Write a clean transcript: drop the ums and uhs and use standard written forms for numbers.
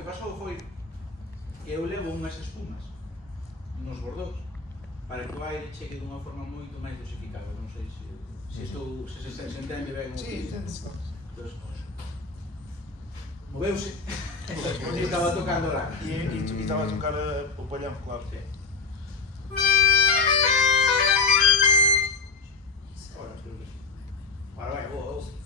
que pasou foi que eu levo unhas espumas nos bordos para que o aire chegue dunha forma moito máis dosificada. Non sei se se entende ben o que... Sí, entendes. Moveuse, porque estaba tocando lá. E estaba a tocar o palhão, claro. Sí. Ahora, vai, vou.